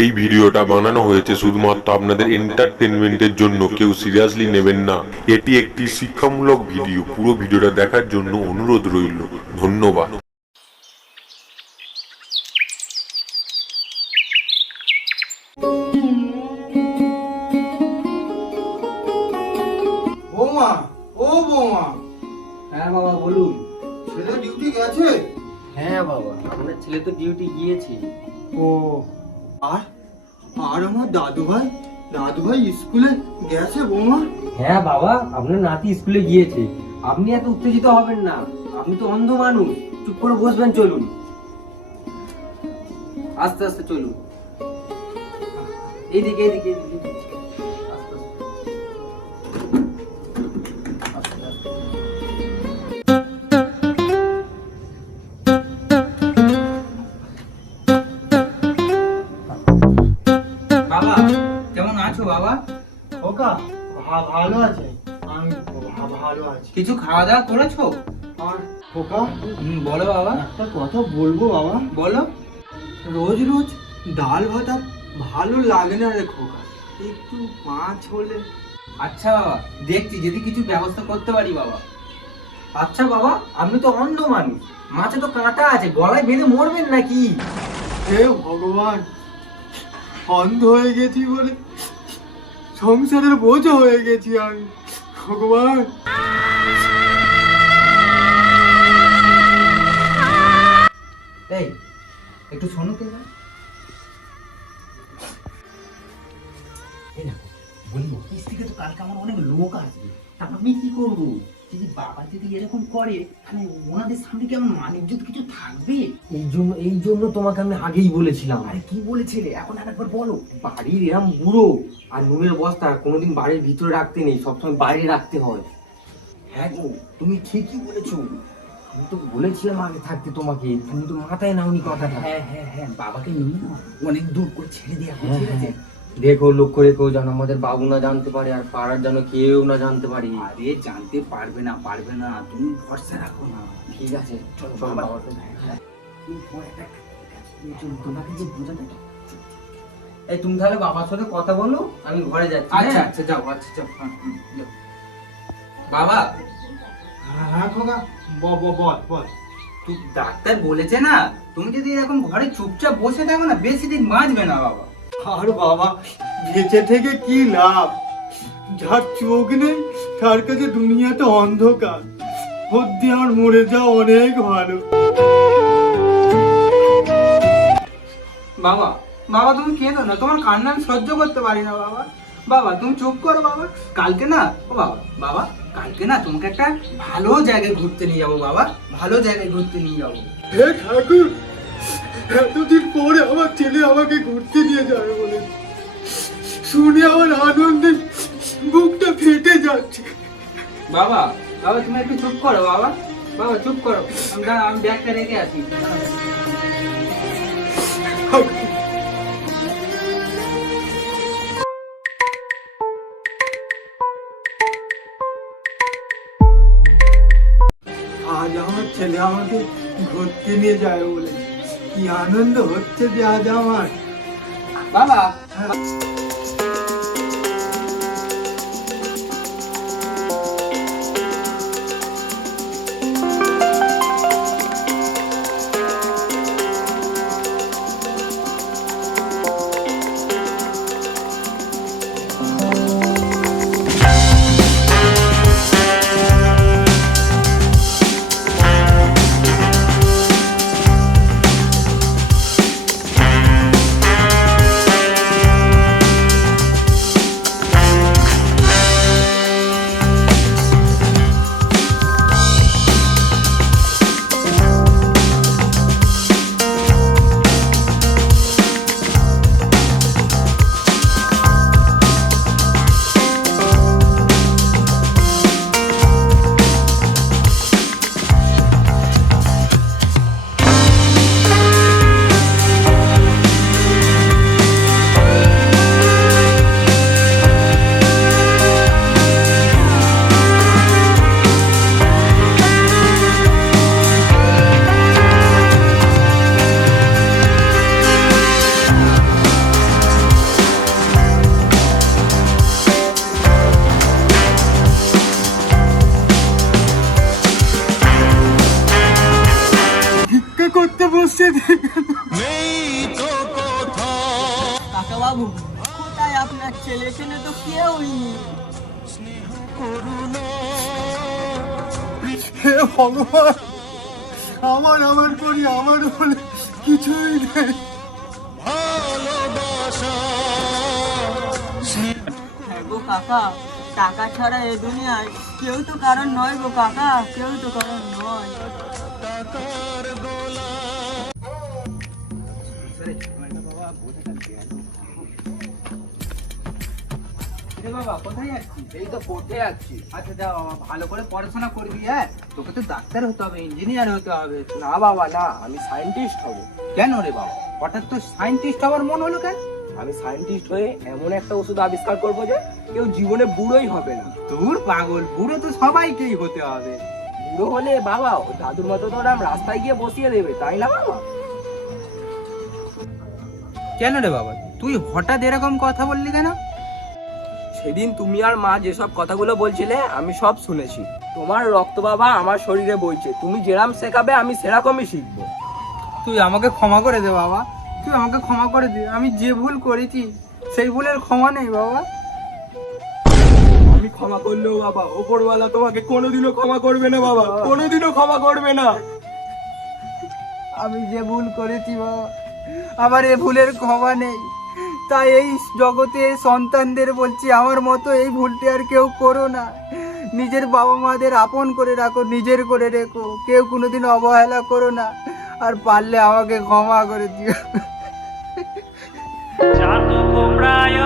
এই ভিডিওটা বানানো হয়েছে শুধুমাত্র আপনাদের এন্টারটেনমেন্টের জন্য, কেউ সিরিয়াসলি নেবেন না। এটি একটি শিক্ষামূলক ভিডিও। পুরো ভিডিওটা দেখার জন্য অনুরোধ রইল। ধন্যবাদ। বৌমা, ও বৌমা, হ্যাঁ বাবা বলুন। ছেলে ডিউটি গেছে? হ্যাঁ বাবা, আপনার ছেলে তো ডিউটি গিয়েছে। ও, আর আর আমার দাদু ভাই স্কুলে গেছে বৌমা? হ্যাঁ বাবা, আপনার নাতি স্কুলে গিয়েছে। আপনি এত উত্তেজিত হবেন না, আপনি তো অন্ধ মানুষ। চুপ করে বসবেন, চলুন আস্তে আস্তে চলুন। এইদিকে এইদিকে এইদিকে। আস্তে আস্তে। আস্তে আস্তে। বাবা কেমন আছো বাবা? ওকা ভালো আছে, আমি ভালো আছি। কিছু খাওয়া দাওয়া করেছো? আর ওকা, বলো বাবা। একটা কথা বলবো বাবা। বলো। রোজ রোজ ডাল ভাত আর ভালো লাগে না রে খোকা, একটু মাছ হলে। আচ্ছা বাবা, দেখছি যদি কিছু ব্যবস্থা করতে পারি বাবা। আচ্ছা বাবা, আপনি তো অন্ধ মানুষ, মাছে তো কাঁটা আছে, গলায় বেঁধে মরবেন নাকি? হে ভগবান, অন্ধ হয়ে গেছি বলে সংসারের বোঝা হয়ে গেছি আমি। ভগবান, এই একটু শোনো তো এবার। এই দেখো, বলবো অফিস থেকে তো কালকে আমার অনেক লোক আসবে, তা আমি কি করবো? যদি বাবা যদি এরকম করে তাহলে ওনাদের সামনে কি আমার মান ইজ্জত কিছু থাকবে? এই জন্য তোমাকে আমি আগেই বলেছিলাম। আরে কি বলেছিলে এখন আরেকবার বলো। বাড়ির এরম বুড়ো আর নুনের বস্তা কোনোদিন বাড়ির ভিতরে রাখতে নেই, সবসময় বাইরে রাখতে হয়। হ্যাঁ গো, তুমি ঠিকই বলেছো। আমি তো বলেছিলাম আগে থাকতে তোমাকে, তুমি তো মাথায় নাওনি কথাটা। হ্যাঁ হ্যাঁ হ্যাঁ, বাবাকে নিয়ে না অনেক দূর করে ছেড়ে দেওয়া হ্যাঁ, ঠিক আছে। দেখো লক্ষ্য রেখো যেন আমাদের বাবু না জানতে পারে, আর পাড়ার যেন কেউ না জানতে পারে। আরে জানতে পারবে না, তুমি ভরসা রাখো না। ঠিক আছে, চলো চলো বাবা। বাবা। হ্যাঁ, তোমাকে যে বোঝাটা। এই তুমি তাহলে বাবার সাথে কথা বলো, আমি ঘরে যাচ্ছি। আচ্ছা হ্যাঁ? আচ্ছা, যাও, আচ্ছা যাও। যাও। বাবা, হ্যাঁ খোকা, বল বল। তুই ডাক্তার বলেছে না, তুমি যদি এরকম ঘরে চুপচাপ বসে থাকো না, বেশি দিন বাঁচবে না বাবা। আর বাবা, বেঁচে থেকে কি লাভ? যার চোখ নেই তার কাছে দুনিয়াতে অন্ধকার। ওর দিয়ে আমার মরে যাওয়া অনেক ভালো। বাবা, বাবা তুমি কেঁদো না, তোমার কান্না আমি সহ্য করতে পারি না বাবা। বাবা তুমি চুপ করো বাবা। কালকে না, ও বাবা, বাবা কালকে না তোমাকে একটা ভালো জায়গায় ঘুরতে নিয়ে যাবো বাবা, ভালো জায়গায় ঘুরতে নিয়ে যাবো। হে ঠাকুর, এতদিন পরে আমার ছেলে আমাকে ঘুরতে নিয়ে যাবে বলে শুনে আমার আনন্দে বুকটা ফেটে যাচ্ছে। বাবা, বাবা তুমি একটু চুপ করো বাবা, বাবা চুপ করো। আমি ব্যাগটা রেখে আসি। আজ আমার ছেলে আমাকে ঘুরতে নিয়ে যাবে বলে কি আনন্দ হচ্ছে যে আজ আমার। বাবা, ডাক্তার বাবু, কোথায় আপনার ছেলে? এখানে তো কেউই নেই। হে ভগবান, আমার করি আমার বলে কিছুই নেই। হ্যাঁ গো কাকা, টাকা ছাড়া এ দুনিয়ায় কেউ তো কারণ নয় গো কাকা, কেউ তো কারণ নয়। বাবা কোথায় যাচ্ছিস? এই তো পড়তে যাচ্ছি। আচ্ছা যা বাবা, ভালো করে পড়াশোনা করবি। হ্যাঁ, তোকে তো ডাক্তার হতে হবে, ইঞ্জিনিয়ার হতে হবে। না বাবা না, আমি সায়েন্টিস্ট হব। কেন রে বাবা, হঠাৎ তো সায়েন্টিস্ট হওয়ার মন হলো কেন? আমি সায়েন্টিস্ট হয়ে এমন একটা ওষুধ আবিষ্কার করবো যে কেউ জীবনে বুড়োই হবে না। দূর পাগল, বুড়ো তো সবাইকেই হতে হবে। বুড়ো হলে বাবা ও দাদুর মতো তো ওরা রাস্তায় গিয়ে বসিয়ে দেবে, তাই না বাবা? কেন রে বাবা, তুই হঠাৎ এরকম কথা বললি কেন? সেদিন তুমি আর মা যেসব কথাগুলো বলছিলে আমি সব শুনেছি। তোমার রক্ত বাবা আমার শরীরে বইছে, তুমি যেরাম শেখাবে আমি সেরকমই শিখবো। তুই আমাকে ক্ষমা করে দে বাবা, তুই আমাকে ক্ষমা করে দে। আমি যে ভুল করেছি সেই ভুলের ক্ষমা নেই বাবা। আমি ক্ষমা করলেও বাবা ওপরওয়ালা তোমাকে কোনোদিনও ক্ষমা করবে না বাবা, কোনোদিনও ক্ষমা করবে না। আমি যে ভুল করেছি বাবা, আমার এ ভুলের ক্ষমা নেই। তাই এই জগতে সন্তানদের বলছি, আমার মতো এই ভুলটি আর কেউ করো না। নিজের বাবা মাদের আপন করে রাখো, নিজের করে রেখো, কেউ কোনোদিন অবহেলা করো না। আর পারলে আমাকে ক্ষমা করে দিও। জাতক প্রায়